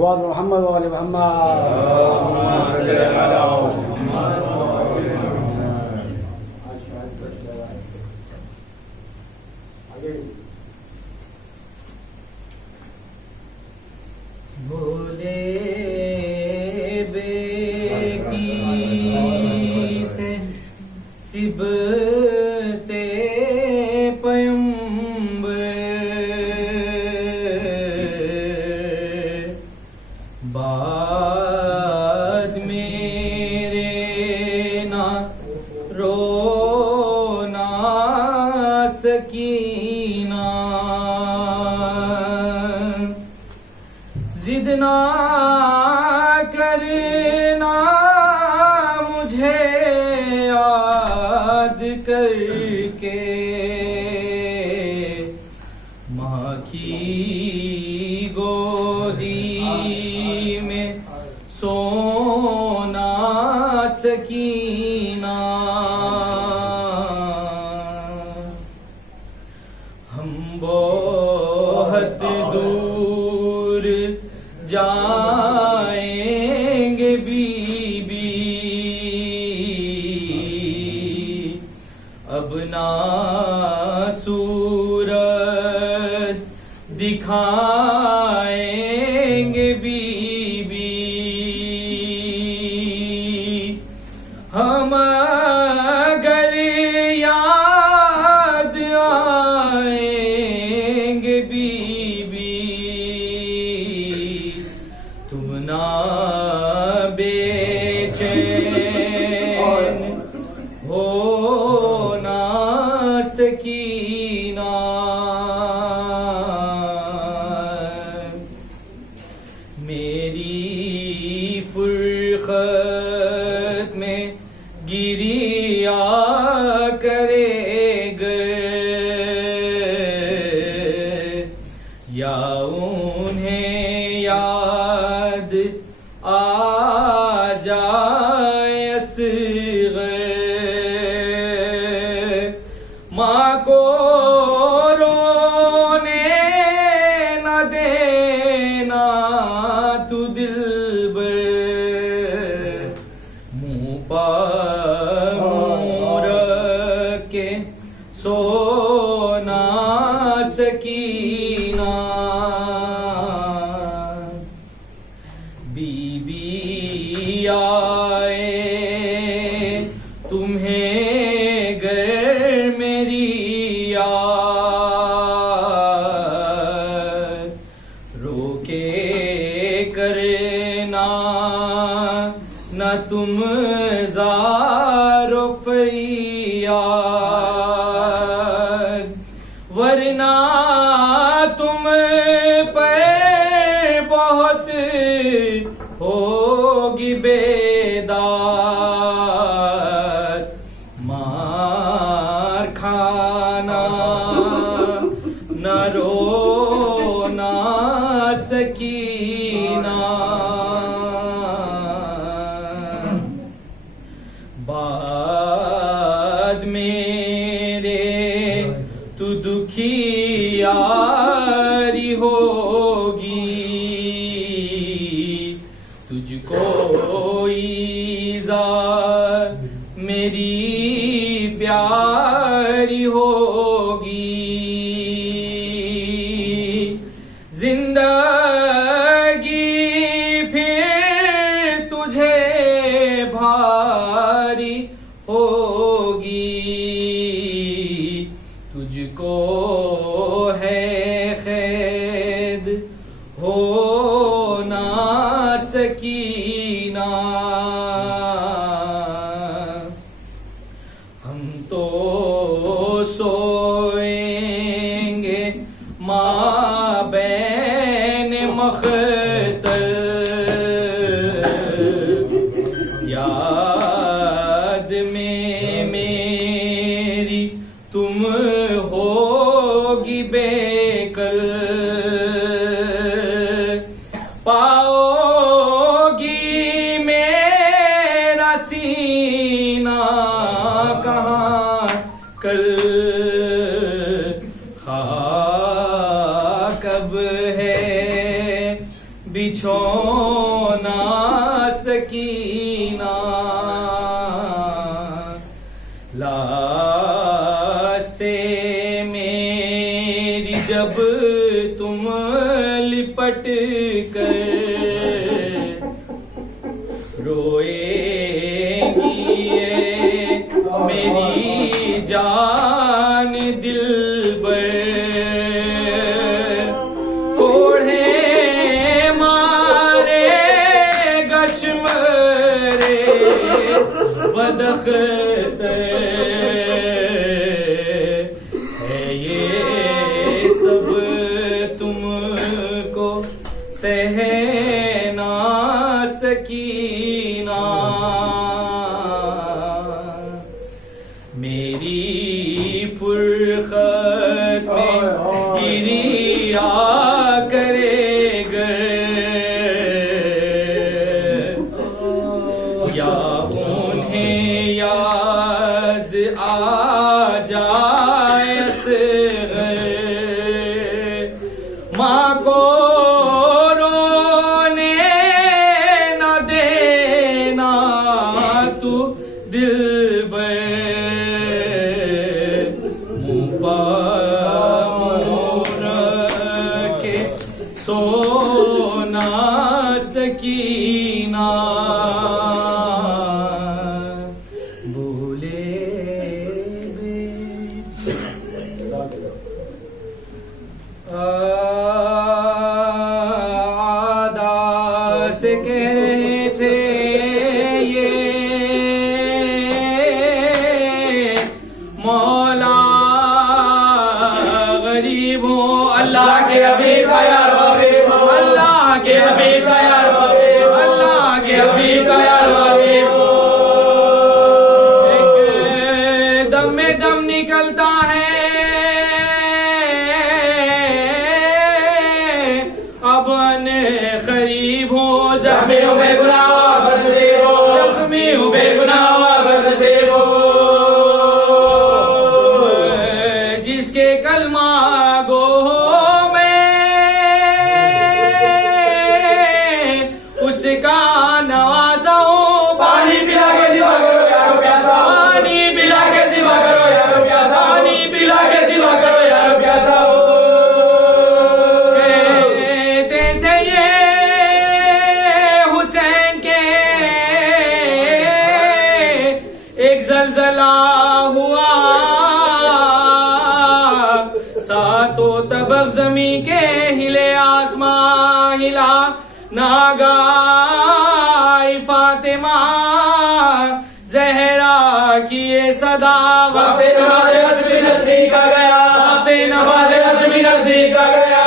सल्लल्लाहु अलैहि मोहम्मद व आले भोले बेटी से सिबते पैगंबर बाद मेरे ना रोना सकीना जिद ना करना मुझे याद करके माँ की गोदी में सोना सकीना हम बहुत दूर जाएंगे बीबी अब ना सूरत दिखाएंगे बीबी हम अगर याद आएंगे बीबी तुम ना बेचैन हो ना सकीना मेरी फुरखत में गिरिया करे गर या उन्हें याद आ जाए असगर माँ को रोने न देना तू दिलबर मुँह पर मुँह रख के सोना सकीना बीबी आए तुम्हें घर मेरी याद रोके करना न तुम ज़ारो फरियाद वरना तुम पर बहुत होगी बेदात मार खाना न रोना सकीना बाद मेरे तू दुखियारी होगी तुझको ईज़ा मेरी प्यारी होगी जिंदगी फिर तुझे भारी होगी तुझको है खैद हो ना सकीना हम तो सोएंगे माँ बैन मख्तल याद में मेरी तुम होगी बेकल पाओगी मेरा सीना कहाँ कल खाक अब है बिछोना सकीना, लाश से मेरी जब तुम लिपट कर रोएगी ये मेरी जान दिलबर, कोढ़े मारे गश्मरे बदख्तर है ये सब तुमको सहना सकीना, मेरी फुरखत में गिरिया करेगा या उन्हें याद आ जाए असग़र, माँ को रोने न देना तू दिलबर, मुँह पर के सोना सकीना, भूले आदा से कह रहे थे ये मौला गरीब हो, अल्लाह के हबीब का यार हबीब हो, अल्लाह के हबीब का यार हबीब हो, अल्लाह के हबीब का यार हबीब हो, एक दम में दम निकलता है अब करीब हो, जख्मी हो बेगुनाह बदनसीब हो, जख्मी हो बेगुनाह बदनसीब हो, जिसके कलमा गो में उसका नवासा हो, पानी पिला के सिवा करो यारो प्यासा, पानी पिला के सिवा करो यारो प्यासा, पानी पिला के सिवा करो यारो प्यासा हो, एक जलजला हुआ सातों तबक जमी के हिले, आसमां हिला नागाई फातिमा जहरा की ये सदा, वक्त नवाज़े अज़मी नज़दीक आ गया, वक्त नवाज़े अज़मी नज़दीक आ गया,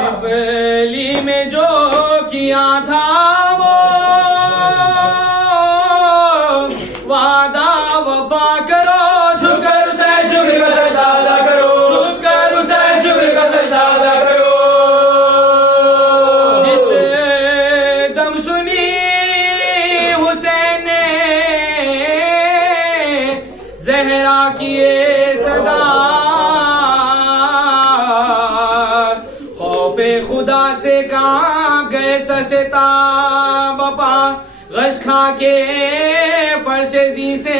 पिपली में जो किया था वो वादा वफा करो, झुककर उसे शुक्र का सजदा अदा करो, झुककर उसे शुक्र का सजदा अदा करो, जिस दम सुनी हुसैन ने जहरा की ये सदा, खौफे खुदा से कांप गए सर से ताबपा, गश खा के फर्शे जी से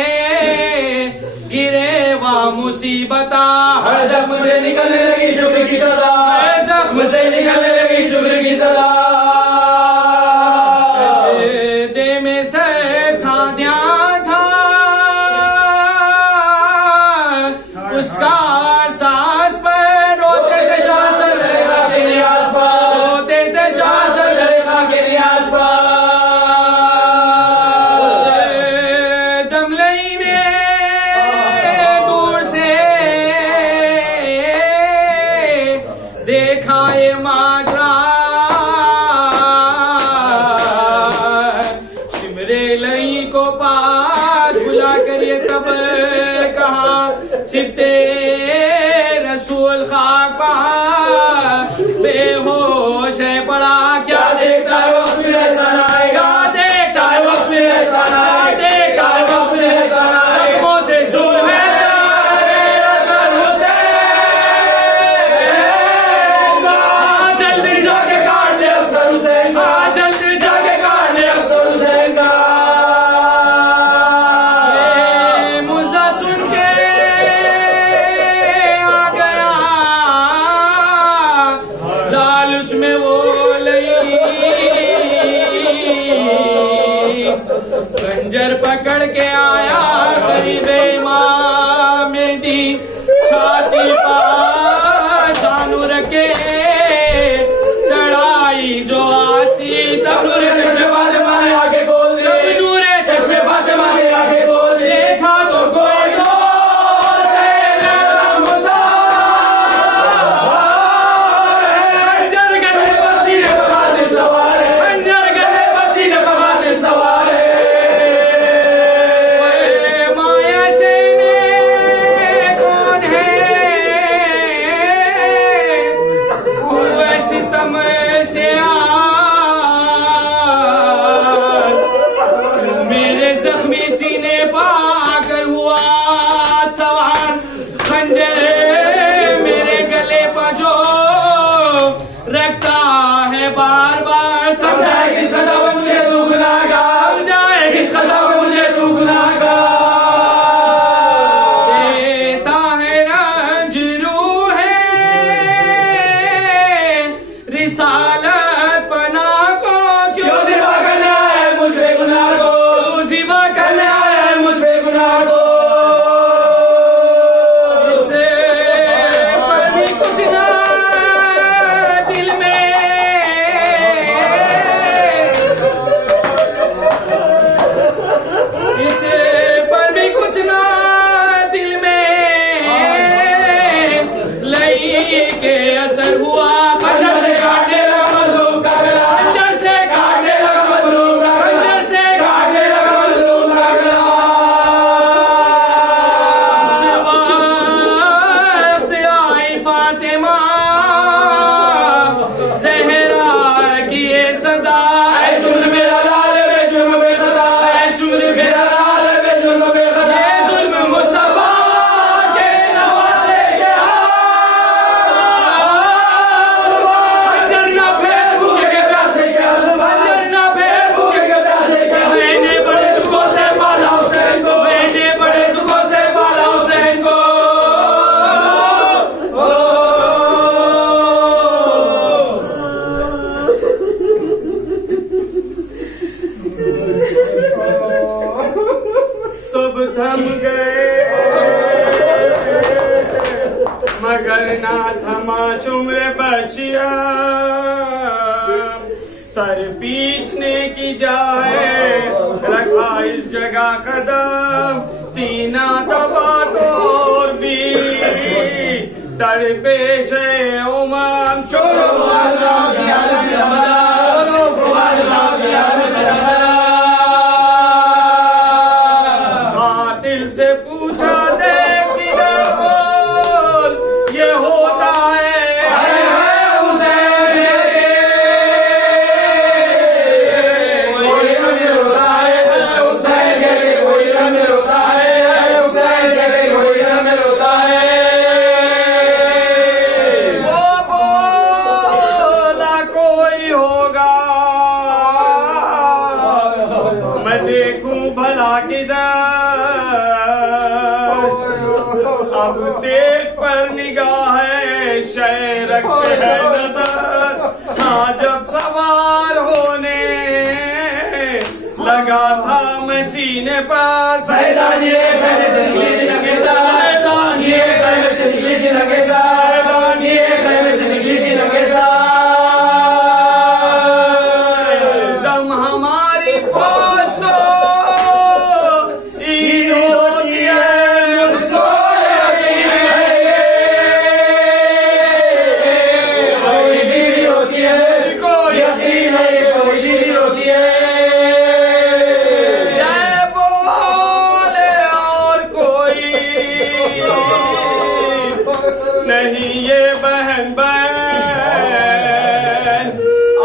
गिरे वह मुसीबता, हर जख्म से निकलने लगी शुक्र की सदा, हर जख्म से निकलने लगी शुक्र की सदा, दे में सर था ध्यान था उसका सांस पर, रोते थे शासन जरेगा के नियाज पर, रोते थे शासन जरेगा के नियाज पर, देखा ये माजरा शिमरे लई को पास बुला कर ये तब कहा, सिब्ते रसूल खाक पहा बेहोश है पड़ा, क्या देखता है वक्त में ऐसा ना आएगा, देखता है वक्त में ऐसा ना आएगा, देखता है वक्त में ऐसा ना आएगा, से जो है जल्दी जाके खंजर पकड़ के आया करीबे इमाम में दी छाती पर शानू रखे चढ़ाई जो आस्ती तब नूरे चश्मे फातिमा ने आगे खोल दी, तब नूरे चश्मे फातिमा ने आगे खोल दी। देखा तो कोई सर पीटने की जाए रखा इस जगह कदम सीना दबा तो और भी तड़पे से उमम छोड़ो कातिल से पूछा दे किधर बोल ये होता है अब तेज पर निगाह है शय रखते हैं नजर। हाँ जब सवार होने लगा था मैं सीने पर सैलानिए घर से निकली थी नगेसा, सैलानिए घर से निकली थी नगेसा, सैलानिए घर से निकली थी नगेसा। दम हमारी फौज तो ईद होती है मुझको नहीं ये बहन बहन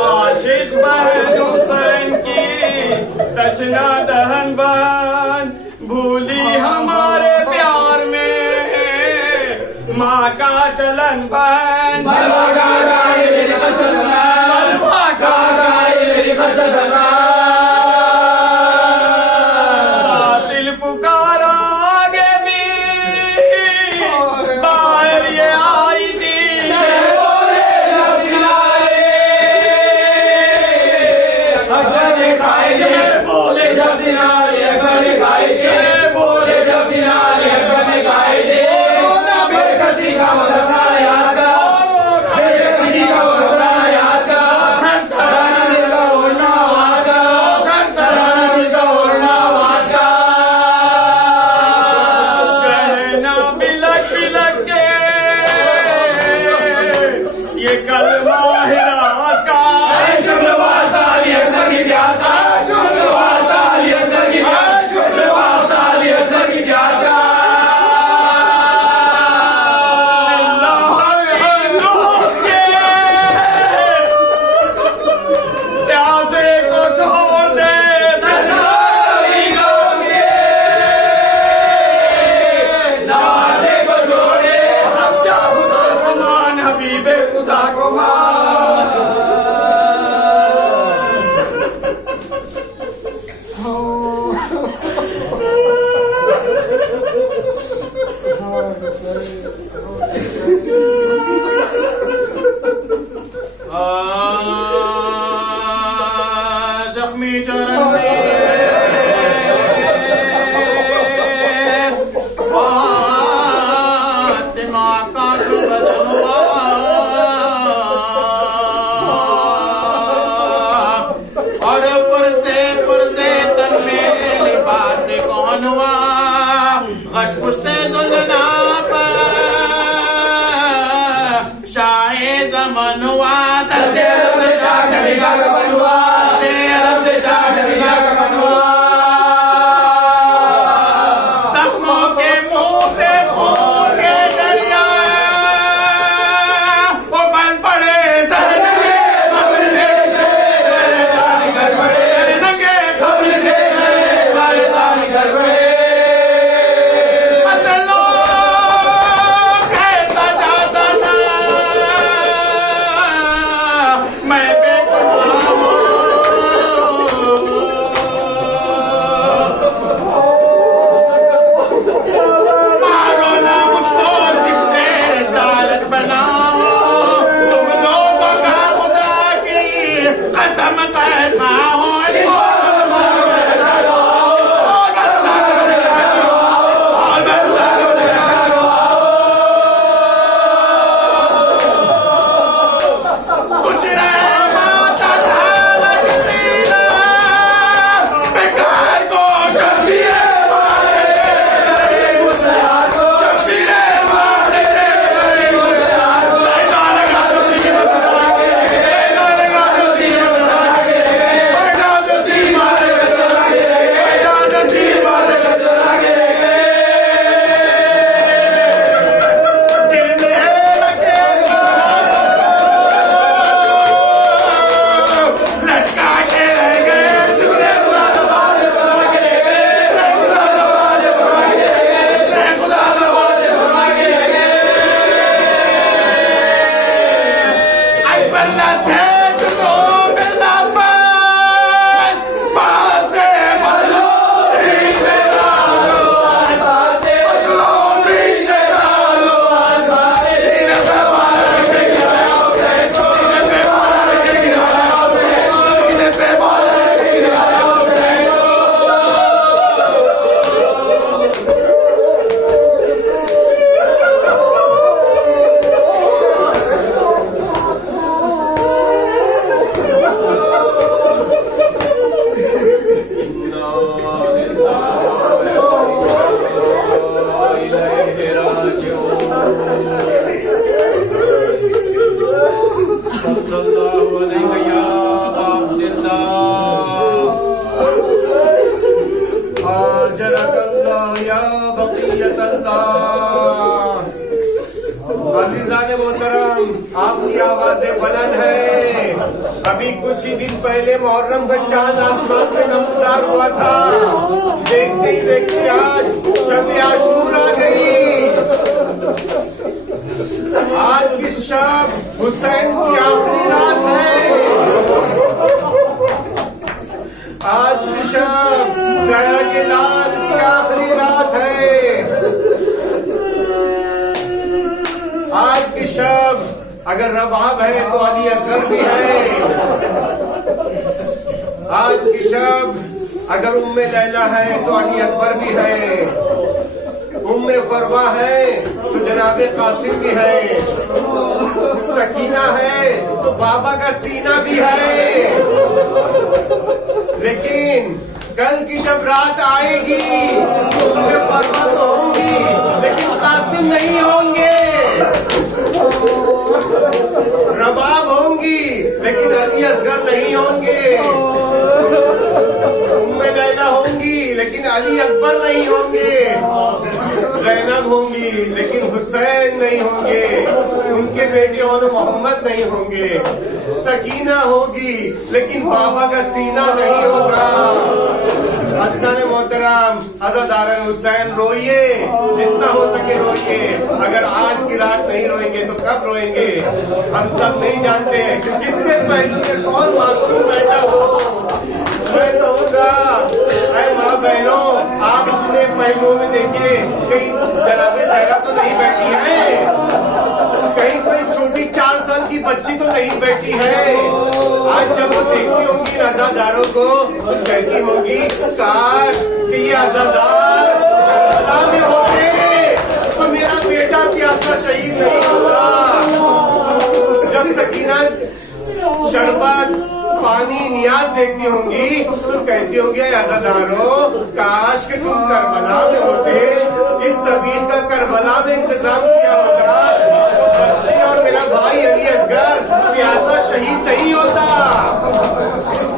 आशिक बहन हुसैन की तचना दहन बहन भूली हमारे प्यार में माँ का चलन बहन मलबा का गाए मेरी फसल मलबा का गाए मेरी फसल दिल पुकारा आगे भी बाहर ये आई थी बोले जब सिनारे ये कलमा है राज का, शुक्र वास्ता अली असगर की प्यास का, शुक्र वास्ता अली असगर की प्यास, शुक्र वास्ता अली असगर की प्यास का। प्यासे को छोड़ दे, नवासे को छोड़े, हम क्या खुदा को मान, हबीबे खुदा को मान। जख्मी चरण में फातिमा का बदन हुआ, और पुरसे तन में लिबास कौन हुआ, गशपुश्ते जुल्ना पर शाहे जमन हुआ, दस्ते अरब से चाक नबी का कफन हुआ, दस्ते अरब से चाक नबी का कफन हुआ। जख्मों के मुंह से खून के दरिया वो बन पड़े, सर नंगे खबर से मर्दान कर पड़े, सर नंगे खबर से मर्दान कर पड़े। मसलो कहता जाता था मैं बेगुनाह हूँ, मारो ना मुझको सिर्फ तेरे तारक बनाओ, तुम लोगों का खुदा की कसम कहता हूँ। कुछ रहता था नसीला, बेकार को शमशीरें मारे, शमशीरें मारे, लगा लगा दो सीमत आगे, लगा लगा दो सीमत आगे, बैठा दो सीमत आगे, बैठा दो सीमत आगे। गिरने लगे लटका के रह गए, शुक्र खुदा दबा से बना के ले गए, खुदा दबा से बना के ले गए, खुदा दबा से बना के ले गए। अकबर न थे जुनून में लापस, पास से बदलो बीच में डालो, पास से बदलो बीच में डालो, सीने पे मार के गिराया हुसैन को, सीने पे मार के गिराया हुसैन को, सीने पे मार के गिराया हुसैन को। सल्लल्लाहु अलैहि या अब्दुल्लाह, हाजरकल्लाह या बक़ियतल्लाह। अज़ीज़ान मोहतरम, आपकी आवाज़ें बुलंद है। अभी कुछ ही दिन पहले मुहर्रम का चांद आसमान में नमूदार हुआ था, देखते ही देखते आज शब-ए आशूर आ गई। आज की शब हुसैन की आखिरी रात है, आज की शब ज़हरा के लाल की आखिरी रात है, आज की शब अगर रबाब है तो अली असगर भी है, आज की शब अगर उम्मे लैला है तो अली अकबर भी है, उम्मे फरवा है तो जनाबे कासिम भी है, सकीना है तो बाबा का सीना भी है। लेकिन कल की जब रात आएगी तो उम्मे फरवा तो होंगी, लेकिन कासिम नहीं होंगे। जैनब होंगी लेकिन हुसैन नहीं होंगे, उनके बेटे और मोहम्मद नहीं होंगे। सकीना होगी लेकिन बाबा का सीना नहीं होगा। अज़ीज़ान मोहतरम, अज़ादारन हुसैन, रोइए, जितना हो सके रोइए। अगर आज की रात नहीं रोएंगे तो कब रोएंगे? हम सब नहीं जानते किसके पहलू में कौन मासूम बैठा हो। मैं कहूँगा, ऐ माँ बहनों, आप अपने पहलू में देखिए, कहीं जनाबे ज़हरा तो नहीं बैठी है, कहीं कोई छोटी 4 साल की बच्ची तो नहीं बैठी है। आज जब वो देखती होंगी अज़ादारों को तो कहती होंगी, काश कि ये अज़ादार करबला में होते तो मेरा बेटा प्यासा शहीद नहीं होता। जब सकीना शरबत, पानी, नियाज देखती होंगी तो कहती होंगी, अज़ादारों, काश कि तुम करबला में होते, इस सबील का करबला में इंतजाम किया होता तो बच्ची और मेरा भाई अली असगर प्यासा शहीद नहीं होता।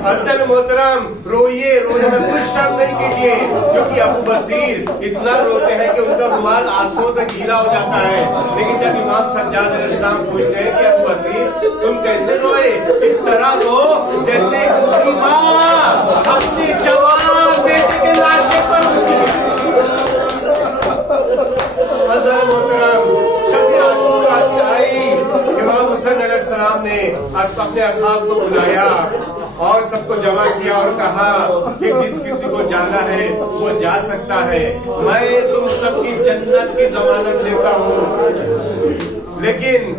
अज़ीज़ान मोहतरम, रोइए, रोने में कुछ शर्म नहीं कीजिए, क्योंकि अबू बसीर इतना रोते हैं कि उनका रुमाल आंसुओं से गीला हो जाता है। लेकिन जब इमाम सज्जाद अलैहिस्सलाम पूछते हैं कि अबू बसीर तुम कैसे रोए, इस तरह रो जैसे पूरी माँ अपने जवान बेटे के लाशे पर रोती है। अज़ीज़ान मोहतरम, शब आशूरा की आई, इमाम हुसैन अलैहिस्सलाम ने अपने असहाब को बुलाया और सबको जमा किया और कहा कि जिस किसी को जाना है वो जा सकता है, मैं तुम सबकी जन्नत की जमानत देता हूँ। लेकिन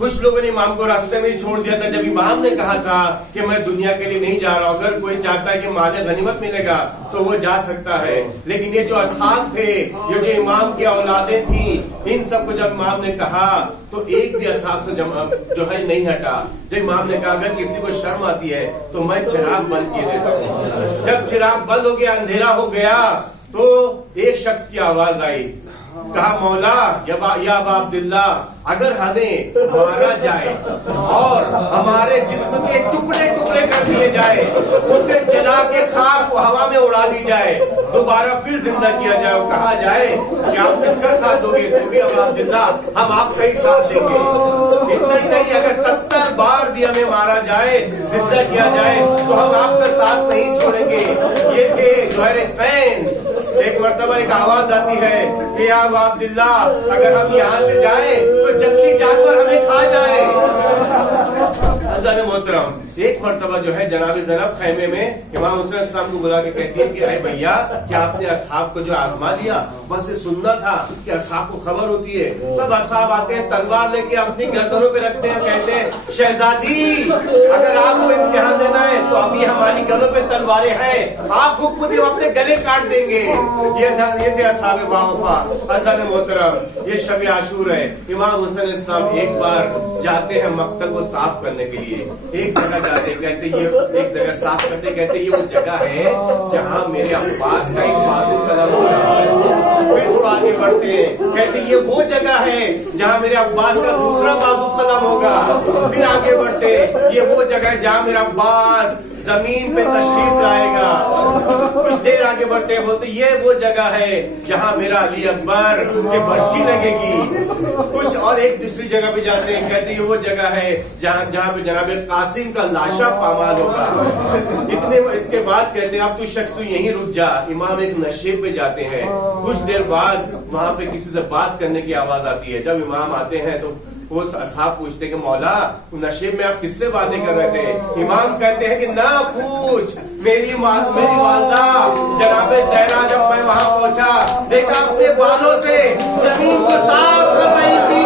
कुछ लोगों ने इमाम को रास्ते में ही छोड़ दिया था। जब इमाम ने कहा था कि मैं दुनिया के लिए नहीं जा रहा हूं, अगर कोई चाहता है कि माले गनीमत मिलेगा तो वो जा सकता है। लेकिन ये जो असहाब थे, ये जो इमाम की औलादें थी, इन सबको जब इमाम ने कहा तो एक भी असहाब से जो है नहीं हटा। जब इमाम ने कहा अगर किसी को शर्म आती है तो मैं चिराग बंद किए देता हूँ। जब चिराग बंद हो गया, अंधेरा हो गया, तो एक शख्स की आवाज आई, कहा, मौला या अबा अब्दुल्ला, अगर हमें मारा जाए और हमारे जिस्म के टुकड़े टुकड़े कर दिए जाए, उसे जला के खाक को हवा में उड़ा दी जाए, दोबारा फिर जिंदा किया जाए और कहा जाए कि आप किसका साथ दोगे? तो भी अबा अब्दुल्ला, हम आपका ही साथ देंगे। इतना ही नहीं, अगर 70 बार भी हमें मारा जाए, जिंदा किया जाए, तो हम आपका साथ नहीं छोड़ेंगे। ये थे ज़ुहैर कैन। एक मर्तबा एक आवाज आती है कि या अबा अब्दुल्ला, अगर हम यहाँ से जाए तो जंगली जानवर हमें खा जाए। अज़ीज़ान मोहतरम, एक मर्तबा जो है जनाब ज़ैनब खैमे में इमाम हुसैन अलैहिस्सलाम को बुला के कहती है कि अरे भैया, क्या आपने असहाब को जो आजमा लिया? बस ये सुनना था कि असहाब को खबर होती है। सब असहाब आते हैं, तलवार लेके अपनी गर्दनों पे रखते हैं, कहते हैं शहजादी, अगर आपको इम्तिहान देना है तो अभी हमारी गलों पे तलवारें हैं, आप हुक्म दे, अपने गले काट देंगे। ये थे असहाब बावफा। अज़ीज़ान मोहतरम, ये शब आशूर है। इमाम हुसैन अलैहिस्सलाम एक बार जाते हैं मक्तल को साफ करने के लिए। एक जगह जाते, कहते ये एक जगह साफ करते, कहते ये वो जगह है जहाँ मेरे अब्बास का एक बाजू कलम होगा। फिर थोड़ा आगे बढ़ते हैं, कहते ये वो जगह है जहाँ मेरे अब्बास का दूसरा बाजू कलम होगा। फिर आगे बढ़ते, ये वो जगह है जहाँ मेरा अब्बास जमीन पे तशरीफ लाएगा। कुछ देर आगे बढ़ते हैं, बोलते ये वो जगह है जहाँ मेरा अली अकबर के पर्ची लगेगी। कुछ और एक दूसरी जगह पे जाते हैं, कहते ये वो जगह है जहाँ पे जनाब कासिम का लाशा पामाल होगा। इतने इसके बाद कहते हैं अब तू शख्स यहीं रुक जा। इमाम एक नशेब में जाते हैं। कुछ देर बाद वहां पे किसी से बात करने की आवाज आती है। जब इमाम आते हैं तो वो असहाब पूछते कि मौला, नशेब में आप किससे बातें कर रहे थे? इमाम कहते हैं कि ना पूछ, मेरी वालदा जनाबे ज़हरा, जब मैं वहां पहुंचा देखा अपने बालों से जमीन को साफ कर रही थी।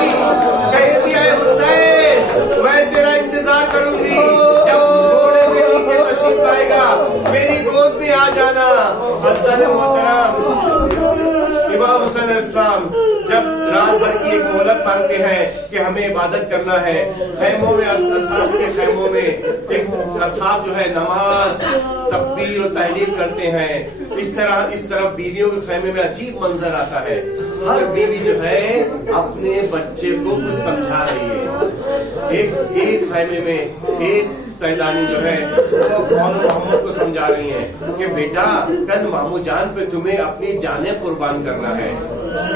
कहती है हुसैन, मैं तेरा इंतजार करूंगी, जब तू घोड़े से नीचे तशरीफ लाएगा मेरी गोद में आ जाना। अज़ीज़ान मोहतरम, इमाम हुसैन अलैहिस्सलाम जब रात भर की एक मोहलत मांगते हैं कि हमें इबादत करना है, खैमों में असहाब के खैमों में एक असहाब जो है नमाज, तकबीर और तहलील करते हैं। इस तरह बीवियों के खैमे में अजीब मंजर आता है। हर बीवी जो है अपने बच्चे को कुछ समझा रही है। एक खैमे में एक सैलानी जो है वो मोहम्मद को समझा रही है कि बेटा, कल मामू जान पे तुम्हें अपनी जाने कुर्बान करना है।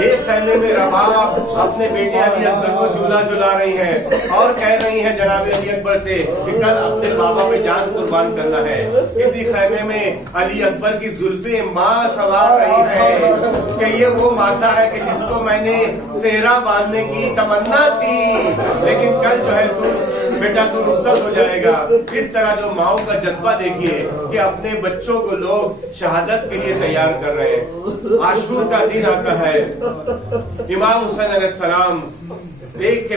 एक खैमे में रबाब अपने बेटे अली असगर को झूला झुला रही है और कह रही है जनाब अली अकबर से कि कल अपने बाबा पे जान कुर्बान करना है। इसी खैमे में अली अकबर की जुल्फे माँ सवार रही है कि ये वो माता है कि जिसको मैंने सेहरा बांधने की तमन्ना थी, लेकिन कल जो है बेटा तू रुखसत हो जाएगा। इस तरह जो माओ का जज्बा देखिए कि अपने बच्चों को लोग शहादत के लिए तैयार कर रहे हैं। आशूर का दिन आता है, इमाम हुसैन अलैहिस्सलाम एक के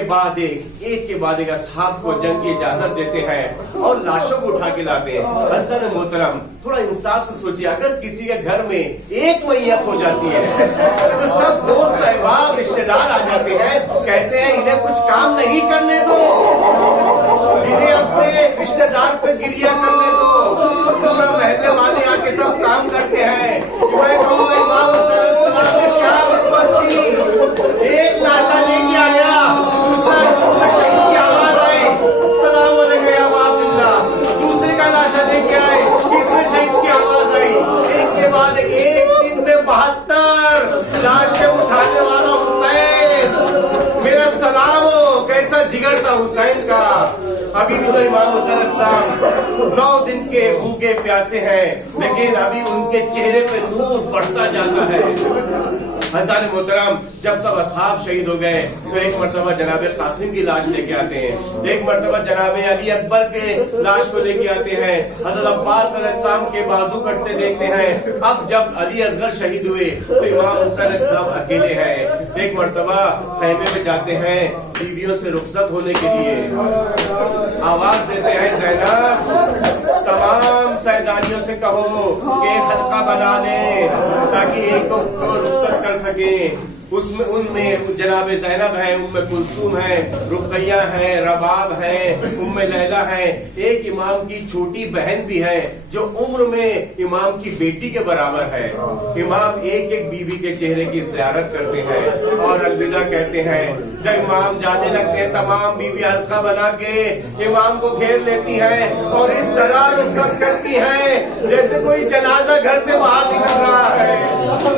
बाद एक असहाब को जंग की इजाजत देते हैं और लाशों को उठा के लाते हैं। हसन मोहतरम थोड़ा इंसाफ से सोचिए, अगर किसी के घर में एक मैयत हो जाती है तो सब दोस्त अहबाब रिश्तेदार आ जाते हैं, कहते हैं इन्हें कुछ काम नहीं करने दो, इन्हें अपने रिश्तेदार पे गिरिया करने दो। पूरा महल्ले वाले आके सब काम करते हैं। मैं कहूँगा इमाम हुसैन अलैहिस्सलाम ने क्या हिम्मत की, एक लाशा लेके आया, दूसरा शहीद की आवाज आई, अस्सलाम वालेकुम या अब्दुल्लाह, दूसरे का लाशा लेके आए, तीसरे शहीद की आवाज आई। एक के बाद एक दिन में 72 लाशें उठाने वाला हुसैन, मेरा सलाम हो, कैसा जिगर था हुसैन का। अभी भी जो इमाम हुसैन अलैहिस्सलाम 9 दिन के भूखे प्यासे हैं, लेकिन अभी उनके चेहरे पे नूर बढ़ता जाता है। हज़ार मोहतरम जब सब असहाब शहीद हो गए तो एक मर्तबा जनाब कासिम की लाश लेके आते हैं, एक मर्तबा जनाब अली अकबर के लाश को लेके आते हैं, हज़रत अब्बास अलैहिस्सलाम के बाजू कटते देखते हैं। अब जब अली असगर शहीद हुए तो इमाम हुसैन अलैहिस्सलाम अकेले हैं। एक मर्तबा खैमे में जाते हैं बीवियों से रुखसत होने के लिए, आवाज देते हैं ज़ैनब तमाम सैदानियों से कहो कि एक हल्का बना ले ताकि एक को रुखसत कर सके। उसमें उनमें जनाब ज़ैनब है, उम्मे कुलसूम है, रुकैया है, रबाब है, उम्मे लैला है, एक इमाम की छोटी बहन भी है जो उम्र में इमाम की बेटी के बराबर है। इमाम एक एक बीवी के चेहरे की ज़ियारत करते हैं और अलविदा कहते हैं। जब इमाम जाने लगते हैं तमाम बीवी हल्का बना के इमाम को घेर लेती हैं और इस तरह रुखसत करती हैं जैसे कोई जनाजा घर से बाहर निकल रहा है।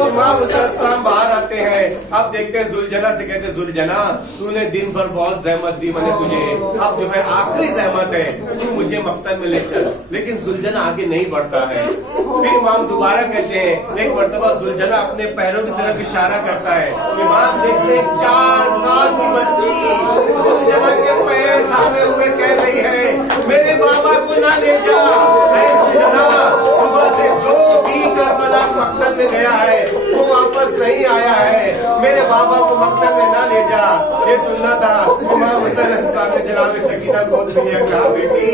इमाम हुसैन बाहर आते हैं। अब देखते हैं जुलजना से, कहते जुलजना तूने दिन भर बहुत जहमत दी मैंने तुझे, अब जो है आखिरी जहमत है, तू मुझे मक्तल में ले चल। लेकिन जुलजना आगे नहीं बढ़ता है। फिर इमाम दोबारा कहते हैं, एक मर्तबा जुलजना अपने पैरों की तरफ इशारा करता है। इमाम देखते हैं 4 साल की बच्ची जुलजना के पैर थामे हुए कह रही है मेरे बाबा को ना ले जा। जुलजना सुबह से जो भी करबला मक्तल में गया है वो वापस नहीं आया है, मेरे बाबा को मक्तल में ना ले जा। ये सुनना था। इमाम हुसैन अलैहिस्सलाम ने जनाब सकीना गोद में लिया, कहा बेटी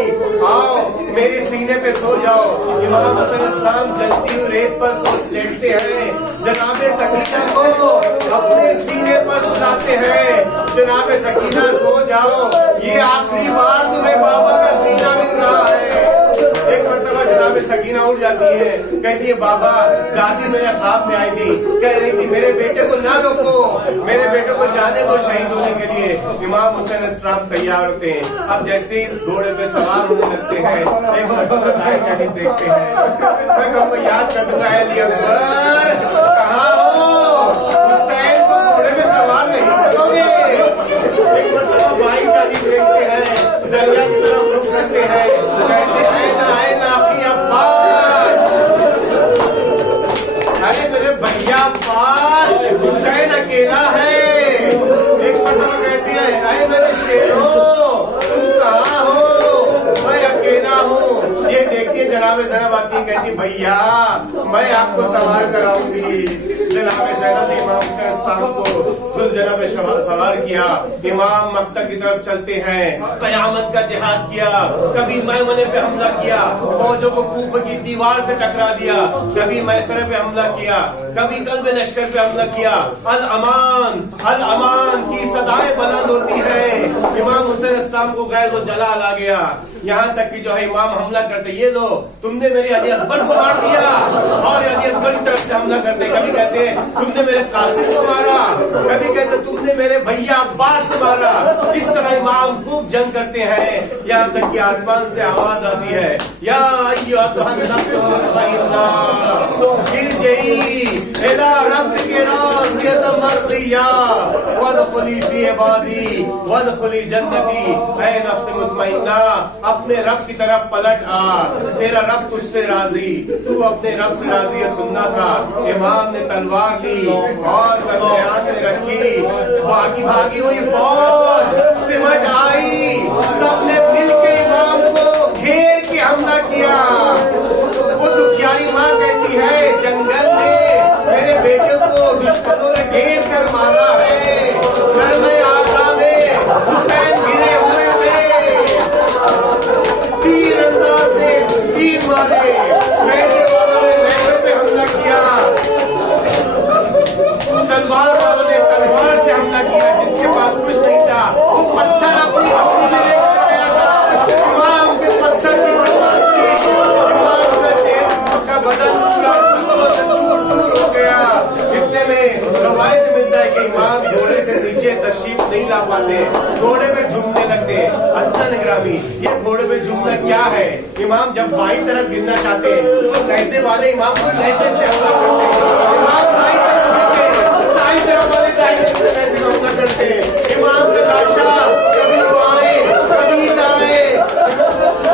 आओ मेरे सीने पे सो जाओ। इमाम हुसैन अलैहिस्सलाम जलती हुई रेत पर लेटते हैं, जनाब सकीना को अपने सीने पर सुलाते हैं। जनाब सकीना सो जाओ, ये आखिरी बार तुम्हें बाबा का सीना मिल रहा है। एक मर्तबा जनाब सकीना उठ जाती है, कहती है बाबा दादी मेरे ख्वाब में आई थी, कह रही थी मेरे बेटे को ना रोको, मेरे बेटे को जाने दो शहीद होने के लिए। इमाम हुसैन अलैहिस्सलाम तैयार होते हैं। अब जैसे ही घोड़े पे सवार होने लगते हैं एक मर्तबा दाएं जानिब देखते हैं। मैं कहूँगा याद कर दूंगा अली अकबर कहाँ हो, हुसैन को घोड़े पे सवार नहीं करोगे। एक मर्तबा बाईं जानिब देखते हैं, दरिया की तरफ रुख करते हैं, कहते हैं अरे मेरे भैया पास हुसैन अकेला है। एक मर्तबा कहती है अरे मेरे शेरों तुम कहाँ हो, मैं अकेला हूँ। ये देखिए जनाब ज़ैनब आती है, कहती भैया मैं आपको सवार कराऊंगी। जनाब ज़ैनब ने इमाम हुसैन अलैहिस्सलाम को जुलजना पे सवार किया। इमाम मक्का की तरफ चलते हैं, कयामत का जिहाद किया। कभी मैमने पे हमला किया, फौजों को कूफे की दीवार से टकरा दिया, कभी मैसरे पे हमला किया, कभी कल्ब लश्कर पे हमला किया। अल अमान की सदाएं बुलंद होती हैं। इमाम हुसैन अलैहिस्सलाम को गैज़ और जलाल आ गया, यहाँ तक कि जो है इमाम हमला करते, ये लो तुमने मेरे अली अकबर को मार दिया, और अली अकबर की तरफ से हमला करते। कभी कहते तुमने मेरे कासिम को मारा, कभी कहते तुमने मेरे भैया अब्बास को मारा। इस तरह इमाम इमाम खूब जंग करते हैं, यहाँ तक कि आसमान से आवाज आती है, या अय्युहन नफ्स मुतमइन्ना इरजिई इला रब्बिकी राज़ियतम मर्ज़िया वदखुली फी इबादी वदखुली जन्नती। ऐ नफ्स मुतमइन्ना, अपने रब की तरफ पलट आ, तेरा रब तुझसे राजी, तू अपने रब से राजी है। सुनना था। इमाम ने तलवार ली और दरमियान में रखी, भागी भागी हुई फौज सिमट आई, सबने मिलके इमाम को घेर के हमला किया। वो दुखियारी माँ कहती है, जंगल में मेरे बेटे को दुश्मनों ने घेर कर मारा है, घर में आजा में हुसैन गिरे हुए थे, तीर अंदाज ने तीर मारे, वैसे वालों ने लहरे पे हमला किया, तलवार वालों ने तलवार से हमला किया, जिसके पास कुछ नहीं था वो पत्थर अपनी झोली में लेकर आया था, इमाम के पत्थर की बरसात की, इमाम का चेहरा का बदन पूरा चूर चूर हो गया। इतने में रवायत मिलता है कि इमाम घोड़े से नीचे तशरीफ नहीं ला पाते, घोड़े पे झूमने लगते। हसन ग्रामी, ये घोड़े पे झूमना क्या है? इमाम जब बाईं तरफ गिरना चाहते हैं तो नैज़े वाले इमाम को नैज़े से हमला करते हैं, इमाम दाईं तरफ गिरते, दाईं तरफ वाले दाईं तरफ से नैज़े से हमला करते हैं। इमाम का लाशा कभी बाएं कभी दाएं,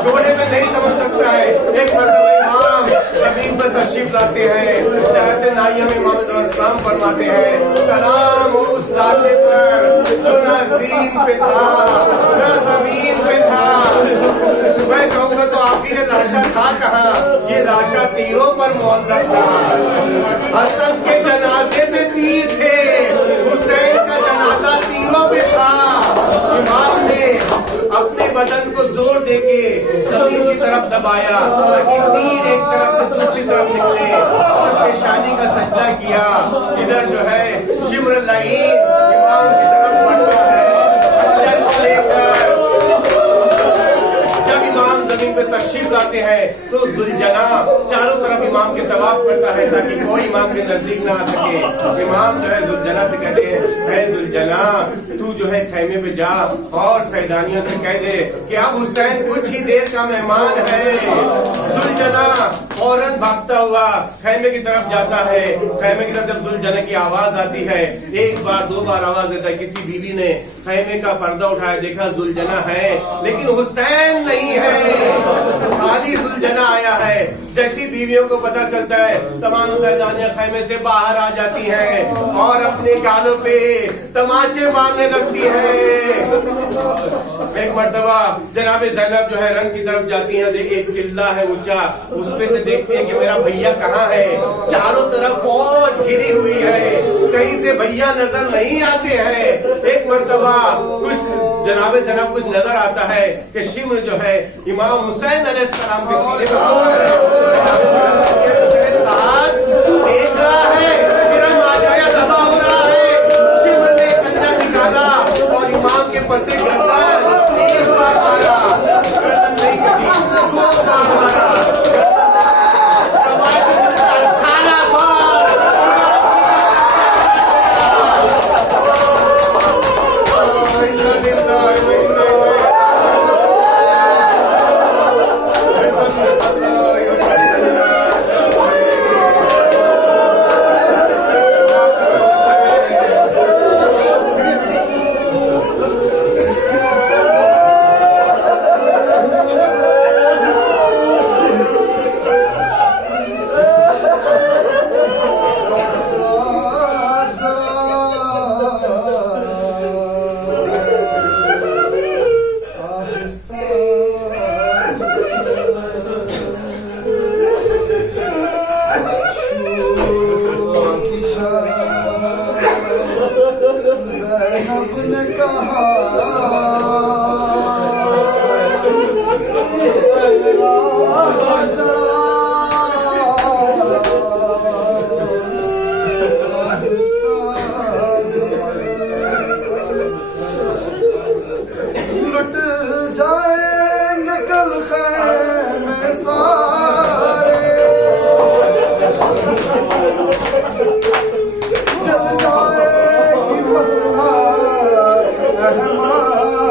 घोड़े में नहीं समझ सकता है। एक मरतबा इमाम जमीन पर तशरीफ लाते हैं, रहते नाइया में इमाम इस्लाम फरमाते हैं, सलाम हो उस लाशे पर जो ना ज़ीन पे था ना जमीन पे था। मैं कहूँगा तो आखिर लाशा था कहाँ? ये लाशा तीरों पर मुअल्लक था। हसन के जनाजे पे तीर थे, हुसैन का जनाजा तीरों पे था। इमाम ने अपने बदन को जोर देके जमीन की तरफ दबाया ताकि तीर एक तरफ से दूसरी तरफ निकले और पेशानी का सजदा किया। इधर जो है शिम्र लईन इमाम की तरफ बढ़ता है खंजर को लेकर। जब इमाम जमीन पे तशरीफ लाते हैं तो जुलजना चारों तरफ इमाम के तवाफ करता है ताकि कोई इमाम के नजदीक ना आ सके। इमाम जो है जुलजना से कहते हैं, है जुलजना तू जो है खैमे पे जा और सैदानियों से कह दे कि अब हुसैन कुछ ही देर का मेहमान है। जुलजना फौरन भागता हुआ खैमे की तरफ जाता है। खैमे की तरफ जब जुलजना की आवाज आती है, एक बार दो बार आवाज देता है, किसी बीवी ने खैमे का पर्दा उठाया, देखा जुलजना है लेकिन हुसैन नहीं है, खाली जुलजना आया है। जैसी बीवियों को पता चलता है तमाम सैदानियां खैमे से बाहर आ जाती हैं और अपने गालों पे तमाचे मारने लगती है। एक मर्तबा जनाबे ज़ैनब जो है रंग की तरफ जाती हैं, देखिए एक किला है ऊंचा, उस पे से देखते हैं कि मेरा भैया कहाँ है। चारों तरफ फौज घिरी हुई है, कहीं से भैया नजर नहीं आते हैं। एक मर्तबा कुछ जनाबे ज़ैनब कुछ नजर आता है कि शिम्र जो है इमाम हुसैन अलैहिस्सलाम के सीने पे सवार है। जनाबे ज़ैनब कहती है, मेरे साथ तू देख रहा है मेरा माजाया ज़बह हो रहा है। शिम्र ने कंजा निकाला और इमाम के पसे गर्दन एक बार मारा, गर्दन नहीं कटी, दो बार मारा, रवायत में 18 बार। जल जाएगी मसला रहमान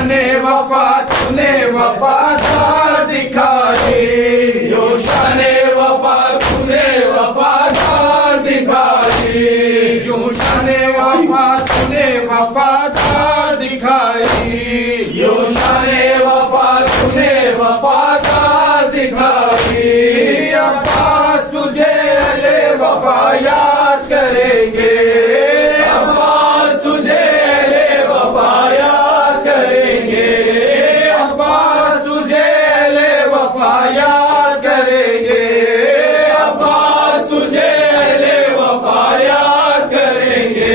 शाने वफा तूने वफादार दिखाई, यो शाने वफा तूने वफादार दिखाई, यूं शाने वफा तूने वफादार दिखाई, यूं शाने वफा तूने वफादार दिखाई। अब्बास तुझे अहले वफा याद करेंगे, अब्बास तुझे अहले वफा याद करेंगे, अब्बास तुझे अहले वफा याद करेंगे, अब्बास तुझे अहले वफा याद करेंगे,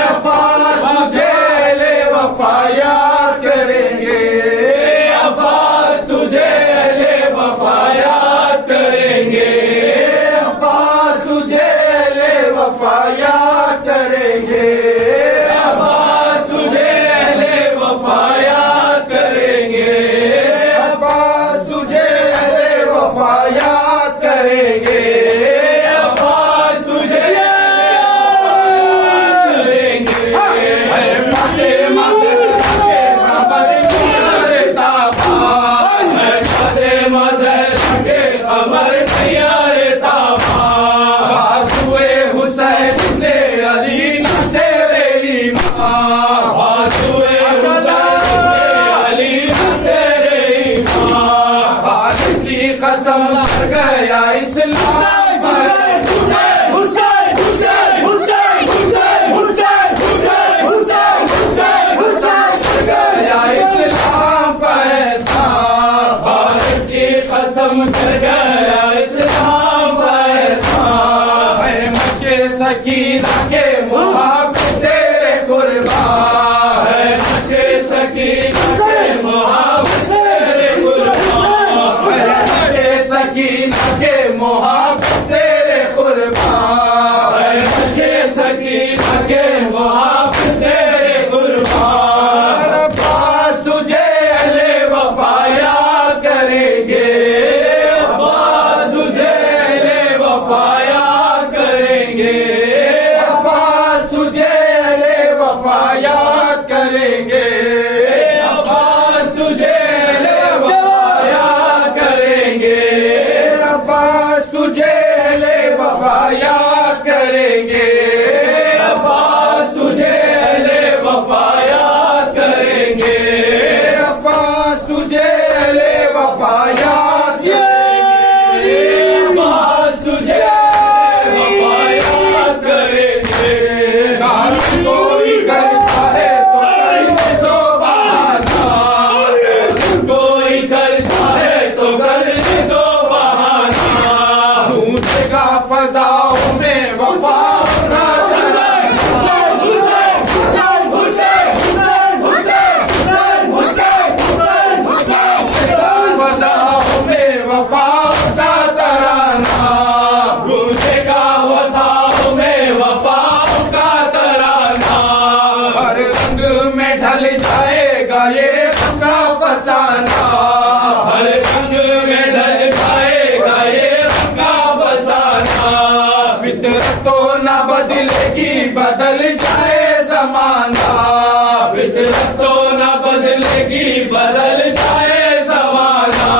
अब्बास तुझे अहले वफा याद करेंगे, अब्बास तुझे अहले वफा याद करेंगे, अब्बास तुझे अहले वफा याद करेंगे, अब्बास तुझे अहले वफा याद करेंगे, अब्बास तुझे अहले वफा याद करेंगे, अब्बास तुझे फातिमा के खबर यार ताबा, फातिमा के खबर यार ताबा, बाजुए हुसैन ने अली से ईमान, बाजुए हुसैन ने अली से ईमान, खालिद की कसम कर गया इस्लाम कर गया इस्लाम का एहसान, मैं मशके सकीना के मुहाफिज तेरे कुर्बान, मैं मशके सकीना के मुहाफिज तेरे कुर्बान, मैं मशके सकीना के मुहाफिज तेरे कुर्बान, मैं मशके सकीना के मुहाफिज तेरे कुर्बान। अब्बास तुझे अहले वफा याद करेंगे, अब्बास तुझे अहले वफा याद करेंगे, अब्बास तुझे अहले वफा याद करेंगे, अब्बास तुझे अहले वफा याद करेंगे, अब्बास तुझे अहले वफा याद करेंगे, अब्बास तुझे अहले वफा याद करेंगे, अब्बास तुझे अहले वफा याद करेंगे, अब्बास तुझे वफा याद करेंगे। कोई करता है तो करने दो बहाना, कोई करता है तो करने दो बहाना, ढूंढेगा फजाओं में वफा का फजाओं में वफा का तराना, ढूंढेगा फजाओं में वफा का तराना, हर रंग में ढल जाएगा ये का फसाना, हर रंग में ढल जाएगा ये का फसाना, फितरत तो ना बदलेगी बदल जाए जमाना, फितरत तो ना बदलेगी बदल जाए जमाना,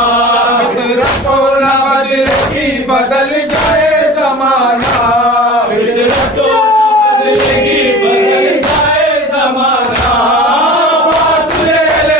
फितरत तो ना बदलेगी बदल जाए जमाना, फितरत तो ना बदलेगी बदल जाए जमाना। अब्बास तुझे अहले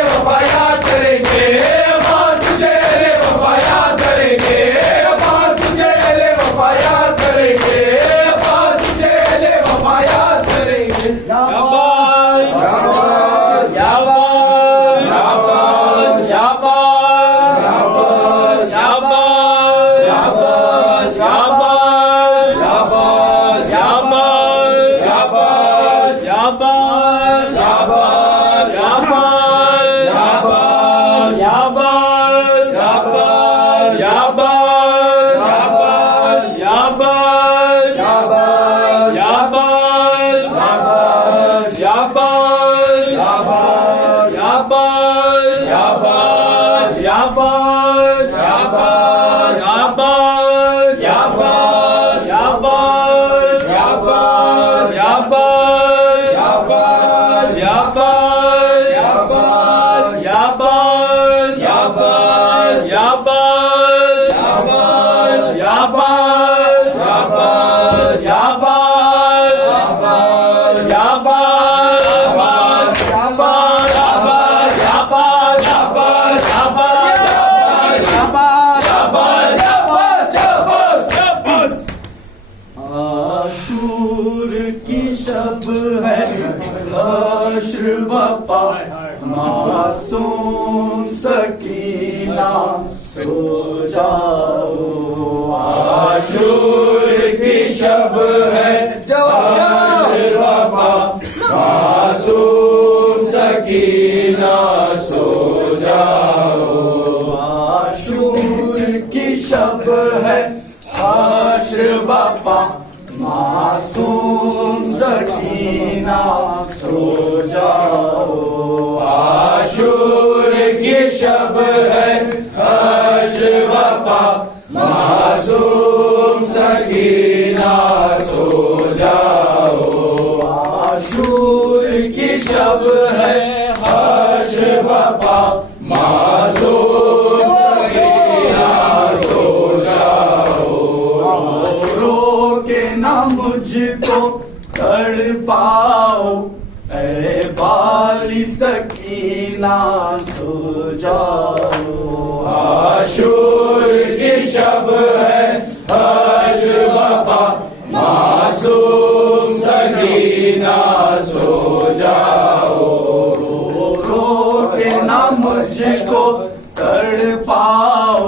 मासूम सकीना सो जाओ, आशूर की शब है वफा, मासूम सकीना सो जाओ, आशूर की शब है आश्र वफा, मासूम सकीना सो जाओ, आशूर की शब है आश्र वफा, मासूम सकीना सो जाओ, आशूर की शब है आश्र वफा, मासूम सकीना सो जाओ, रो के ना मुझको तड़पाओ, ऐ बाली सकीना सो जाओ, आशूर की शब है आश्र वफा, मासूम सकीना सो जाओ, रो रो के ना मुझको तड़पाओ,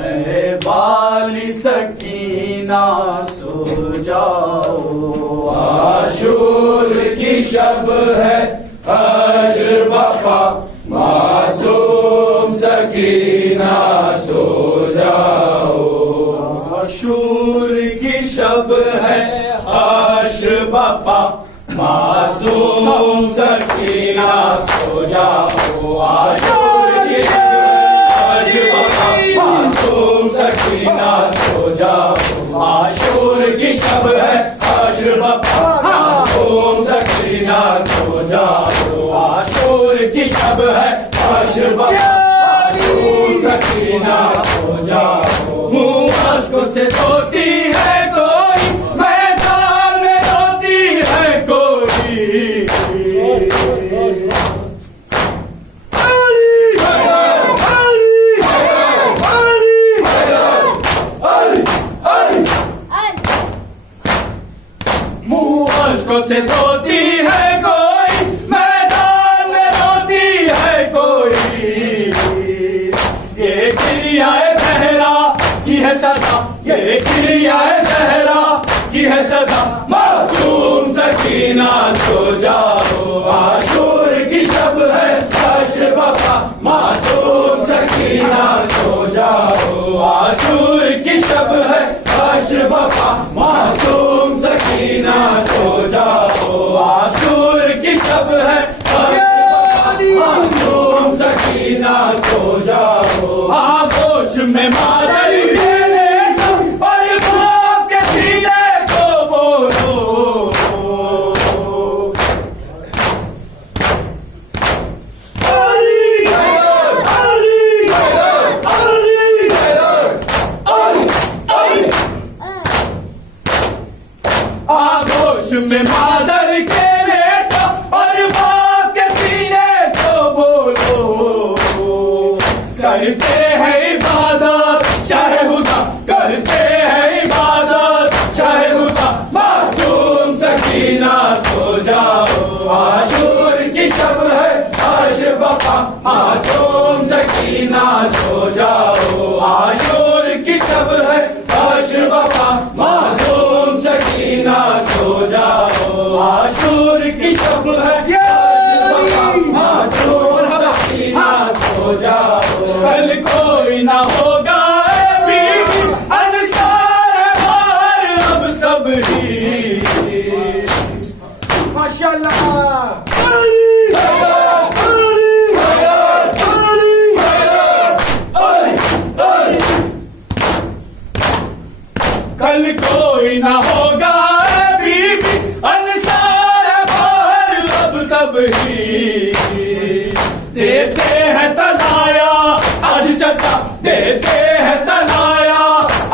ऐ बाली सकीना सो जाओ, आशूर की शब है आश्र वफा, मासूम सकीना सो जाओ, आशूर की शब है आश्र वफा, मासूम सकीना सो जाओ, आशूर की आश्र वफा, मासूम सकीना सो जाओ, आशूर की शब है आश्र वफा, मासूम सकीना सो जाओ, आशूर की शब है आश्र वफा, मासूम सकीना सो जाओ, मुँह अश्कों से धोती है कोई, मैदान में रोती है कोई, मुँह अश्कों से धोती है कोई, मैदान में रोती है कोई, ये क्रिया ज़हरा की है सदा, ये क्रिया ज़हरा की है सदा, मासूम सकीना सो जाओ, आशूर की शब है आश्र वफा, मासूम सकीना सो जाओ, आशूर की शब है आश्र वफा, मासूम सकीना सो जाओ, आशूर की शब है मासूम सकीना सो जाओ, आगोश में मारल मेले और बाप के सीने को बोलो, अली अली अली अली, आगोश में मादर के लेटा और बाप के सीने को बोलो, करते हैं इबादत चाहे खुदा, करते हैं इबादत चाहे खुदा, मासूम सकीना सो जाओ, आशूर की शब है आश्र वफा, मासूम सकीना सो जाओ, आशूर की शब है आश्र वफा, मासूम सकीना सो जाओ, आशूर की शब है आश्र वफा, मासूम सकीना सो जाओ, कल कोई ना होगा बीबी अंसार बाहर अब सब ही, माशाल्लाह, अली कल कोई ना होगा बीबी अंसार बाहर अब सब ही, देते हैं तलाया आज चचा, देते हैं तलाया